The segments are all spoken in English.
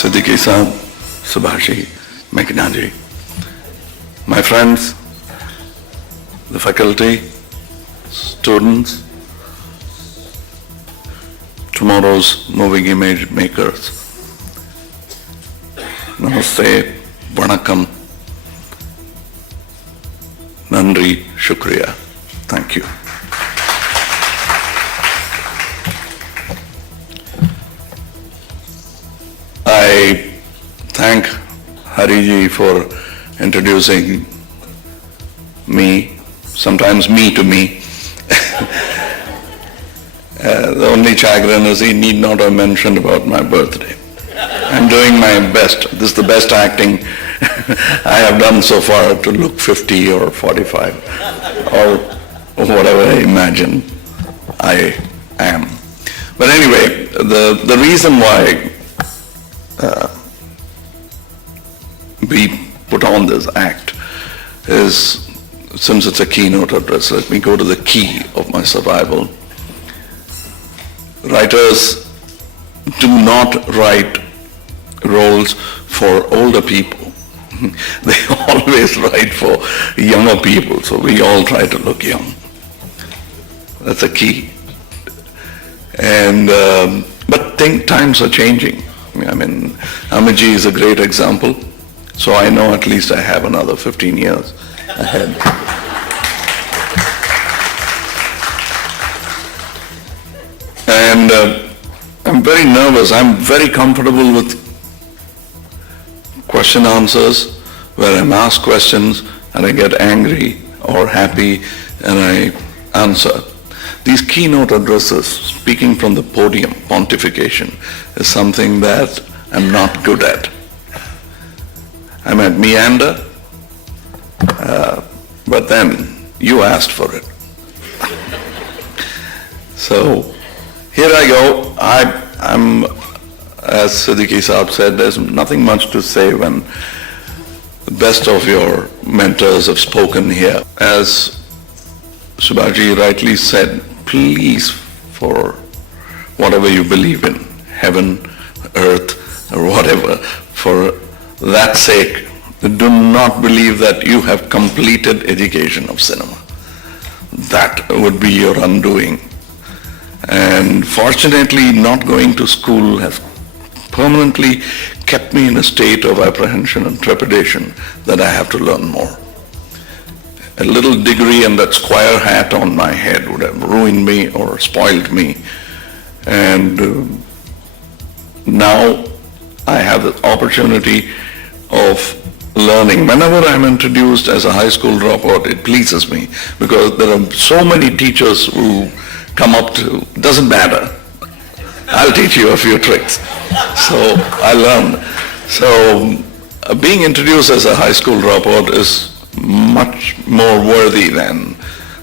Siddiqui Saab, Subhashi, Meghnaji, my friends, the faculty, students, tomorrow's moving image makers. Namaste, Vanakkam, Nandri, Shukriya. Thank you. I thank Hariji for introducing me, sometimes me to me. The only chagrin is he need not have mentioned about my birthday. I'm doing my best. This is the best acting I have done so far to look 50 or 45 or whatever I imagine I am. But anyway, the reason why we put on this act is, since it's a keynote address, let me go to the key of my survival. Writers do not write roles for older people. They always write for younger people, so we all try to look young. That's a key. And but times are changing. I mean, Amitji is a great example, so I know at least I have another 15 years ahead. And I'm very nervous. I'm very comfortable with question answers, where I'm asked questions and I get angry or happy and I answer. These keynote addresses, speaking from the podium, pontification, is something that I'm not good at. I might meander, but then you asked for it. So here I go. I'm, as Siddiqui Saab said, there's nothing much to say when the best of your mentors have spoken here. As Subhaji rightly said, please, for whatever you believe in, heaven, earth, or whatever, for that sake, do not believe that you have completed education of cinema. That would be your undoing. And fortunately, not going to school has permanently kept me in a state of apprehension and trepidation that I have to learn more. A little degree and that square hat on my head would have ruined me or spoiled me. And now I have the opportunity of learning. Whenever I'm introduced as a high school dropout, it pleases me, because there are so many teachers who come up to, doesn't matter, I'll teach you a few tricks. So I learn. So being introduced as a high school dropout is much more worthy than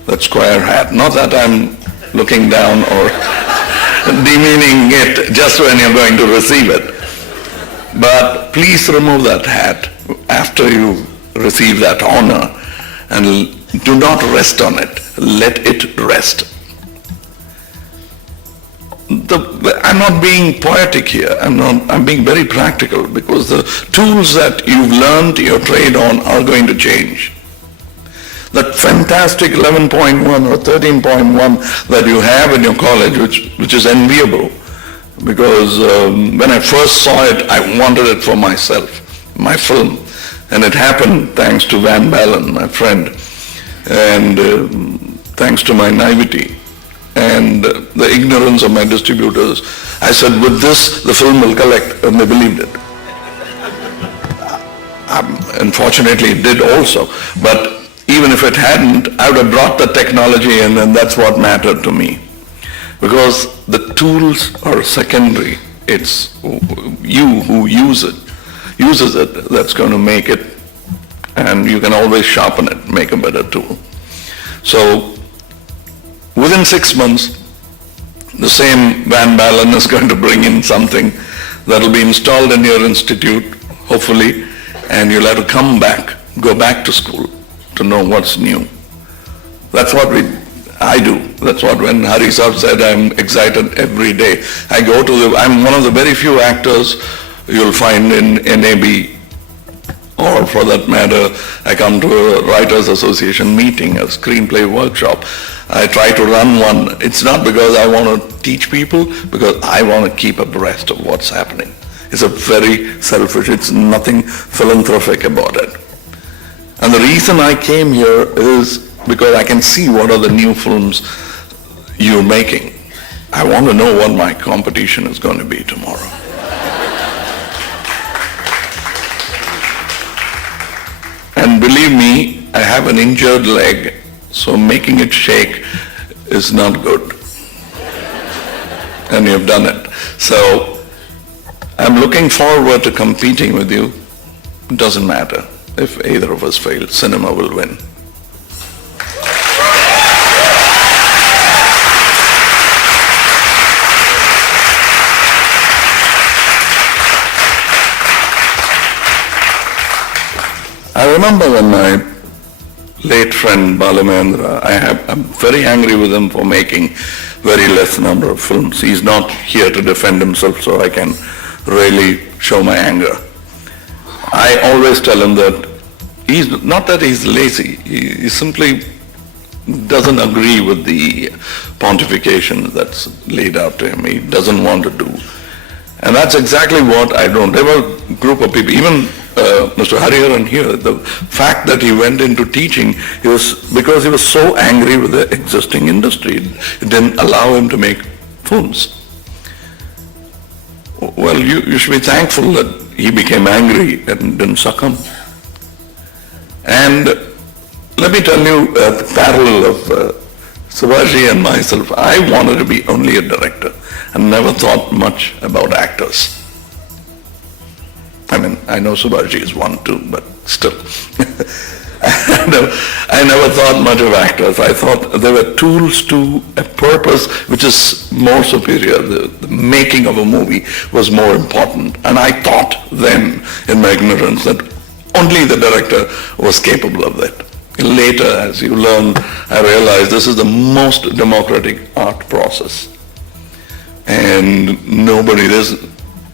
that square hat. Not that I'm looking down or demeaning it just when you're going to receive it. But please remove that hat after you receive that honor and do not rest on it. Let it rest. I'm not being poetic here. I'm being very practical, because the tools that you've learned your trade on are going to change. That fantastic 11.1 or 13.1 that you have in your college, which is enviable, because when I first saw it, I wanted it for myself, my film. And it happened thanks to Van Balen, my friend, and thanks to my naivety and the ignorance of my distributors. I said, with this, the film will collect, and they believed it. Unfortunately, it did also. But even if it hadn't, I would have brought the technology in, and that's what mattered to me. Because the tools are secondary. It's you who uses it, that's going to make it, and you can always sharpen it, make a better tool. So within 6 months, the same Van Balen is going to bring in something that will be installed in your institute, hopefully, and you'll have to go back to school to know what's new. That's what I do. That's what, when Hari Saab said I'm excited every day, I'm one of the very few actors you'll find in NAB, or for that matter, I come to a Writers Association meeting, a screenplay workshop. I try to run one. It's not because I want to teach people, because I want to keep abreast of what's happening. It's a very selfish, it's nothing philanthropic about it. And the reason I came here is because I can see what are the new films you're making. I want to know what my competition is going to be tomorrow. And believe me, I have an injured leg, so making it shake is not good. And you've done it. So I'm looking forward to competing with you. It doesn't matter. If either of us fail, cinema will win. I remember when my late friend Balamendra, I'm very angry with him for making very less number of films. He's not here to defend himself, so I can really show my anger. I always tell him that he's not that he's lazy, he simply doesn't agree with the pontification that's laid out to him. He doesn't want to do. And that's exactly what I don't. There were a group of people, even Mr. Hariharan here, the fact that he went into teaching, it was because he was so angry with the existing industry. It didn't allow him to make films. Well, you should be thankful that he became angry and didn't succumb. And let me tell you the parallel of Subhashji and myself. I wanted to be only a director and never thought much about actors. I mean, I know Subhashji is one too, but still. I never thought much of actors. I thought they were tools to a purpose which is more superior. The making of a movie was more important. And I thought then, in my ignorance, that only the director was capable of that. Later, as you learn, I realized this is the most democratic art process. And nobody, there's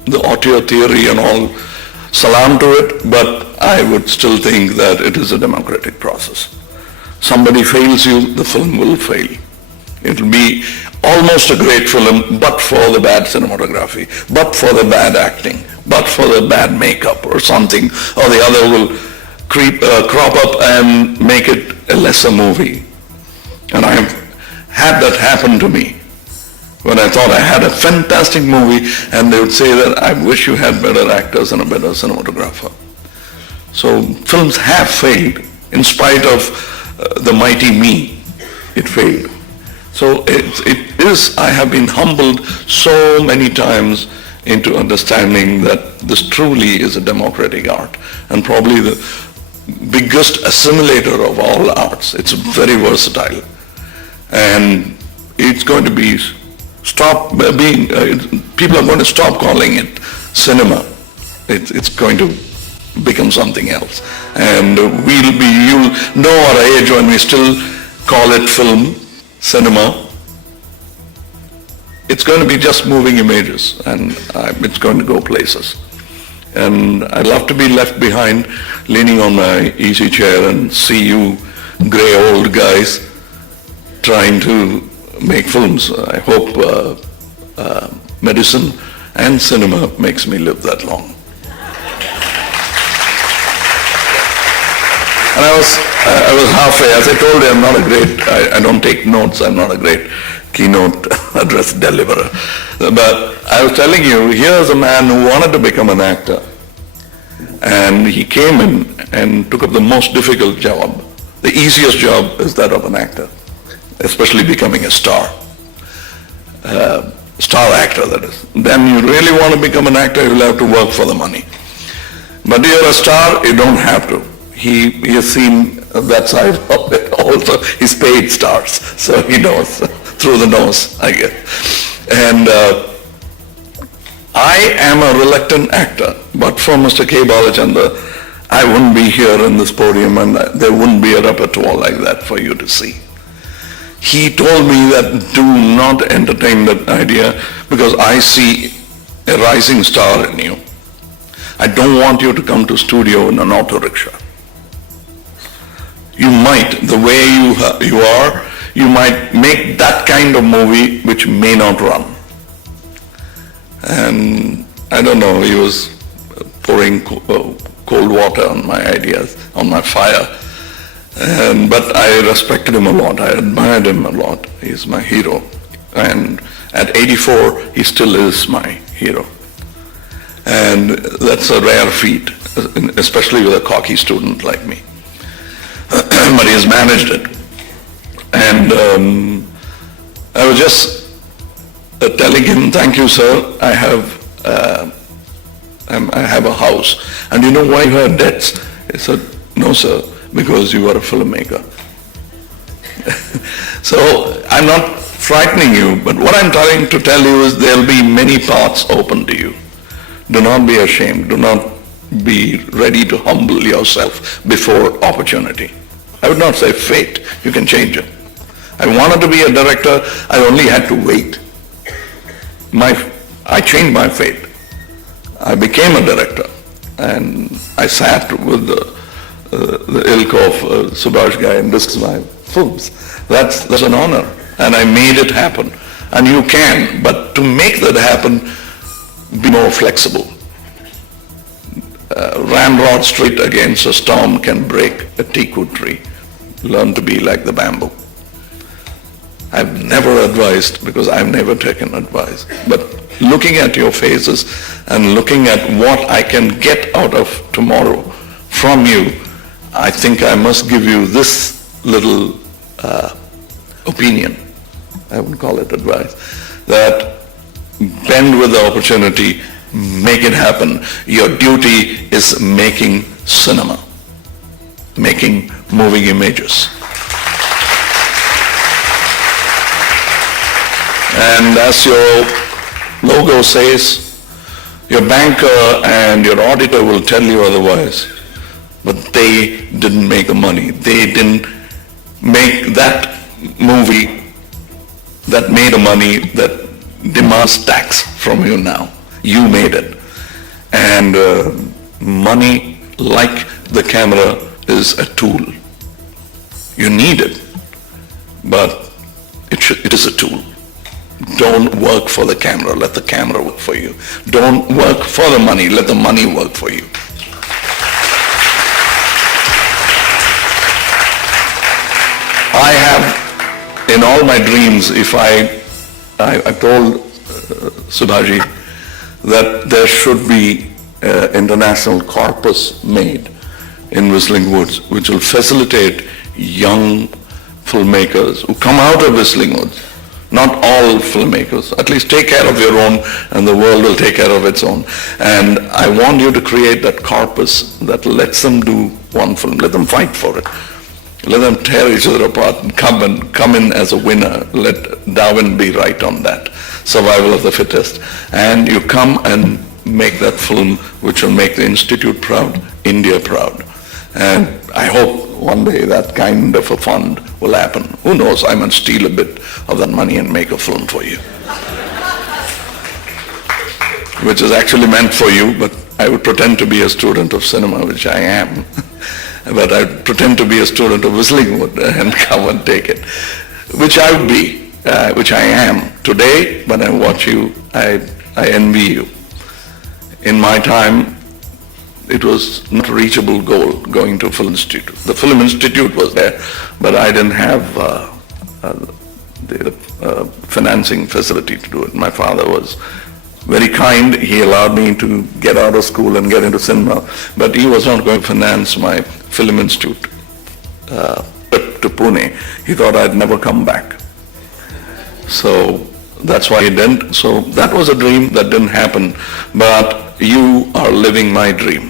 the auteur theory and all, salam to it, but I would still think that it is a democratic process. Somebody fails you, the film will fail. It will be almost a great film, but for the bad cinematography, but for the bad acting, but for the bad makeup or something, or the other will crop up and make it a lesser movie. And I've had that happen to me. When I thought I had a fantastic movie, and they would say that I wish you had better actors and a better cinematographer. So films have failed. In spite of the mighty me, it failed. So it is, I have been humbled so many times into understanding that this truly is a democratic art, and probably the biggest assimilator of all arts. It's very versatile. And it's going to be people are going to stop calling it cinema. It's going to become something else. And you'll know our age when we still call it film, cinema. It's going to be just moving images, and it's going to go places. And I'd love to be left behind, leaning on my easy chair and see you gray old guys trying to make films. I hope medicine and cinema makes me live that long. And I was halfway. As I told you, I'm not a great, I don't take notes. I'm not a great keynote address deliverer. But I was telling you, here's a man who wanted to become an actor. And he came in and took up the most difficult job. The easiest job is that of an actor, especially becoming a star. Star actor, that is. Then you really want to become an actor, you'll have to work for the money. But you're a star, you don't have to. He has seen that side of it also. He's paid stars, so he knows, through the nose, I guess. And I am a reluctant actor, but for Mr. K. Balachandra, I wouldn't be here in this podium, and there wouldn't be a repertoire like that for you to see. He told me that do not entertain that idea, because I see a rising star in you. I don't want you to come to studio in an auto rickshaw. You might, the way you are, you might make that kind of movie which may not run. And I don't know, he was pouring cold water on my ideas, on my fire. But I respected him a lot, I admired him a lot. He's my hero. And at 84, he still is my hero. And that's a rare feat, especially with a cocky student like me. But he has managed it. And I was just telling him, thank you, sir, I have a house. And you know why you have debts? He said, no, sir, because you are a filmmaker. So I'm not frightening you, but what I'm trying to tell you is there'll be many paths open to you. Do not be ashamed. Do not be ready to humble yourself before opportunity. I would not say fate. You can change it. I wanted to be a director. I only had to wait. I changed my fate. I became a director, and I sat with the ilk of Subhash Ghai and this is my films. That's an honor, and I made it happen. And you can, but to make that happen, be more flexible. Ramrod straight against a storm can break a teakwood tree. Learn to be like the bamboo. I've never advised because I've never taken advice. But looking at your faces and looking at what I can get out of tomorrow from you, I think I must give you this little opinion. I wouldn't call it advice. That bend with the opportunity, make it happen. Your duty is making cinema, making moving images. And as your logo says, your banker and your auditor will tell you otherwise, but they didn't make the money. They didn't make that movie that made a money that demands tax from you now. You made it. And money, like the camera, is a tool. You need it, but it is a tool. Don't work for the camera, let the camera work for you. Don't work for the money, let the money work for you. I have, in all my dreams, if I told Subhaji that there should be an international corpus made in Whistling Woods, which will facilitate young filmmakers who come out of Whistling Woods. Not all filmmakers. At least take care of your own and the world will take care of its own. And I want you to create that corpus that lets them do one film. Let them fight for it. Let them tear each other apart and come in as a winner. Let Darwin be right on that. Survival of the fittest. And you come and make that film which will make the Institute proud, India proud. And I hope one day that kind of a fund will happen. Who knows, I might steal a bit of that money and make a film for you. Which is actually meant for you, but I would pretend to be a student of cinema, which I am. But I would pretend to be a student of Whistling Wood and come and take it. Which I would be, which I am today. When I watch you, I envy you. In my time, it was not a reachable goal going to a film institute. The Film Institute was there, but I didn't have the financing facility to do it. My father was very kind. He allowed me to get out of school and get into cinema, but he was not going to finance my Film Institute trip to Pune. He thought I'd never come back. So that's why he didn't. So that was a dream that didn't happen, but you are living my dream.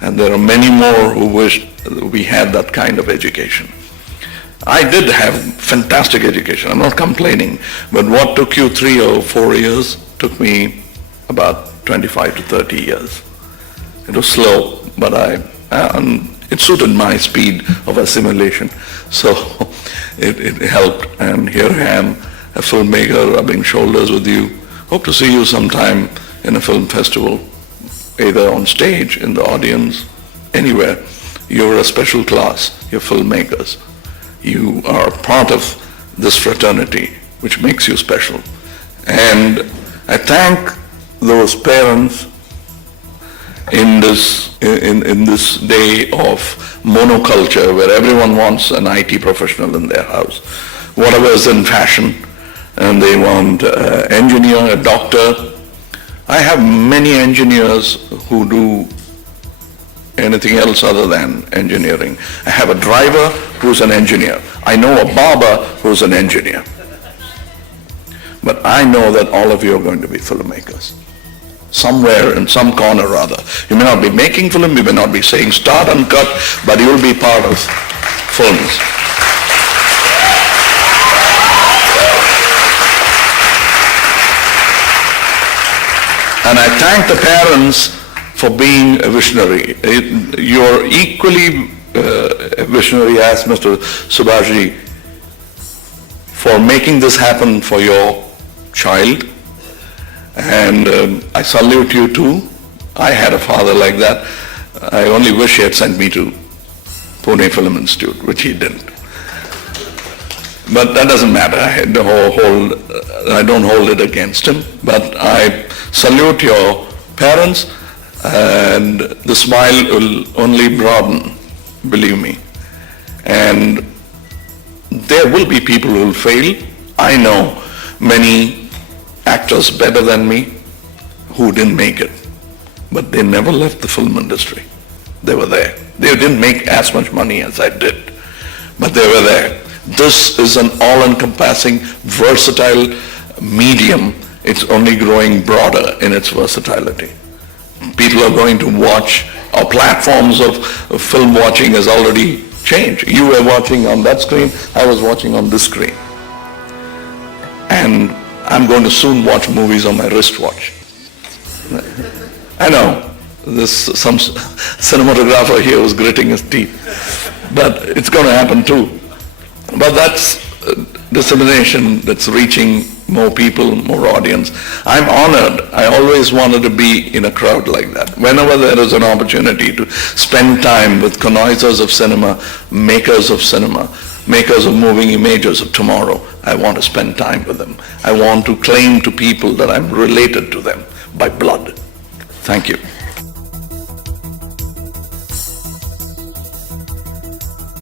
And there are many more who wish we had that kind of education. I did have fantastic education, I'm not complaining, but what took you 3 or 4 years took me about 25 to 30 years. It was slow, but it suited my speed of assimilation, so it helped. And here I am, a filmmaker rubbing shoulders with you. Hope to see you sometime in a film festival. either on stage, in the audience, anywhere. You're a special class. You're filmmakers. You are part of this fraternity, which makes you special. And I thank those parents in this day of monoculture where everyone wants an IT professional in their house. Whatever is in fashion, and they want an engineer, a doctor. I have many engineers who do anything else other than engineering. I have a driver who's an engineer. I know a barber who's an engineer. But I know that all of you are going to be filmmakers. Somewhere in some corner or other. You may not be making film, you may not be saying start and cut, but you'll be part of films. And I thank the parents for being a visionary. You're equally a visionary as Mr. Subhashji for making this happen for your child. And I salute you too. I had a father like that. I only wish he had sent me to Pune Film Institute, which he didn't. But that doesn't matter. I don't hold it against him. But I salute your parents, and the smile will only broaden, believe me. And there will be people who will fail. I know many actors better than me who didn't make it, but they never left the film industry. They were there. They didn't make as much money as I did, but they were there. This is an all-encompassing, versatile medium. It's only growing broader in its versatility. People are going to watch. Our platforms of film watching has already changed. You were watching on that screen, I was watching on this screen. And I'm going to soon watch movies on my wristwatch. I know, some cinematographer here was gritting his teeth, but it's going to happen too. But that's dissemination that's reaching more people, more audience. I'm honored. I always wanted to be in a crowd like that. Whenever there is an opportunity to spend time with connoisseurs of cinema, makers of moving images of tomorrow, I want to spend time with them. I want to claim to people that I'm related to them by blood. Thank you.